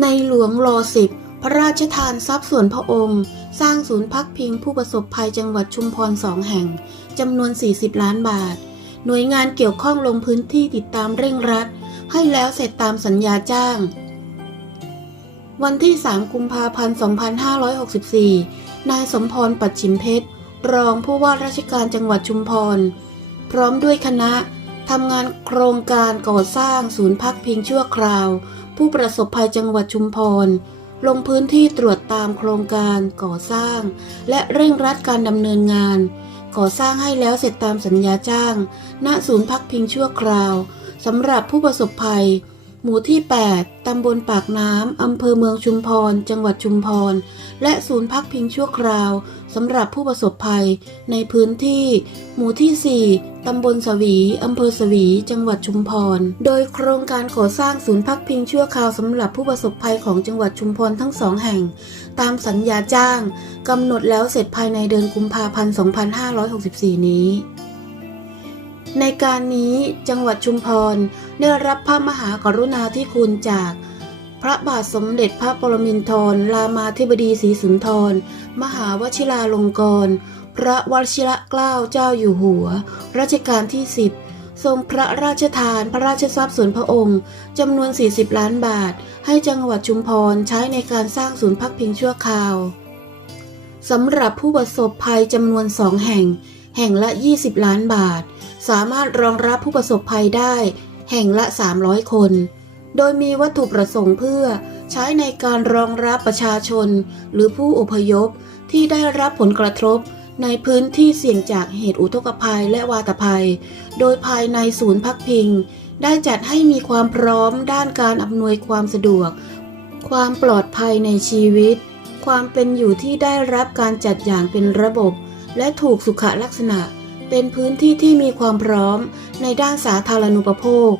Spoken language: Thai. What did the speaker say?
ในหลวงรอสิบพระราชทานทรัพย์ส่วนพระองค์ สร้างศูนย์พักพิงผู้ประสบภัยจังหวัดชุมพรสองแห่งจำนวน 40 ล้านบาท หน่วยงานเกี่ยวข้องลงพื้นที่ติดตามเร่งรัด ให้แล้วเสร็จตามสัญญาจ้าง วันที่ 3 กุมภาพันธ์ 2564 นายสมพรปัจฉิมเพชร รองผู้ว่าราชการจังหวัดชุมพร พร้อมด้วยคณะทำงานโครงการก่อสร้างศูนย์พักพิงชั่วคราว ผู้ประสบภัยจังหวัดชุมพร ลงพื้นที่ตรวจตามโครงการก่อสร้าง และเร่งรัดการดำเนินงาน ก่อสร้างให้แล้วเสร็จตามสัญญาจ้าง ณศูนย์พักพิงชั่วคราวสำหรับผู้ประสบภัย หมู่ที่ 8 ตำบลปากน้ำ อำเภอเมืองชุมพร จังหวัดชุมพร และศูนย์พักพิงชั่วคราวสำหรับผู้ประสบภัยในพื้นที่ หมู่ที่ 4 ตำบลสวี อำเภอสวี จังหวัดชุมพร โดยโครงการก่อสร้างศูนย์พักพิงชั่วคราวสำหรับผู้ประสบภัยของจังหวัดชุมพรทั้งสองแห่ง ตามสัญญาจ้างกำหนดแล้วเสร็จภายในเดือนกุมภาพันธ์ 2564 นี้ ในการนี้จังหวัดชุมพรได้รับพระมหากรุณาธิคุณจาก พระบาทสมเด็จพระปรมินทรรามาธิบดีศรีสุนทร มหาวชิราลงกรณ์พระวชิระเกล้าเจ้าอยู่หัว รัชกาลที่ 10 ทรงพระราชทานพระราชทรัพย์ส่วนพระองค์จำนวน 40 ล้านบาท ให้จังหวัดชุมพรใช้ในการสร้างศูนย์พักพิงชั่วคราวสำหรับผู้ประสบภัยจำนวนสองแห่ง แห่งละ 20 ล้านบาท สามารถรองรับผู้ประสบภัยได้ แห่งละ 300 คน โดยมีวัตถุประสงค์เพื่อใช้ในการรองรับประชาชน หรือผู้อพยพที่ได้รับผลกระทบในพื้นที่เสี่ยงจากเหตุอุทกภัยและวาตภัย โดยภายในศูนย์พักพิง ได้จัดให้มีความพร้อมด้านการอำนวยความสะดวก ความปลอดภัยในชีวิต ความเป็นอยู่ที่ได้รับการจัดอย่างเป็นระบบ และถูกสุขลักษณะ เป็นพื้นที่ที่มีความพร้อมในด้านสาธารณูปโภค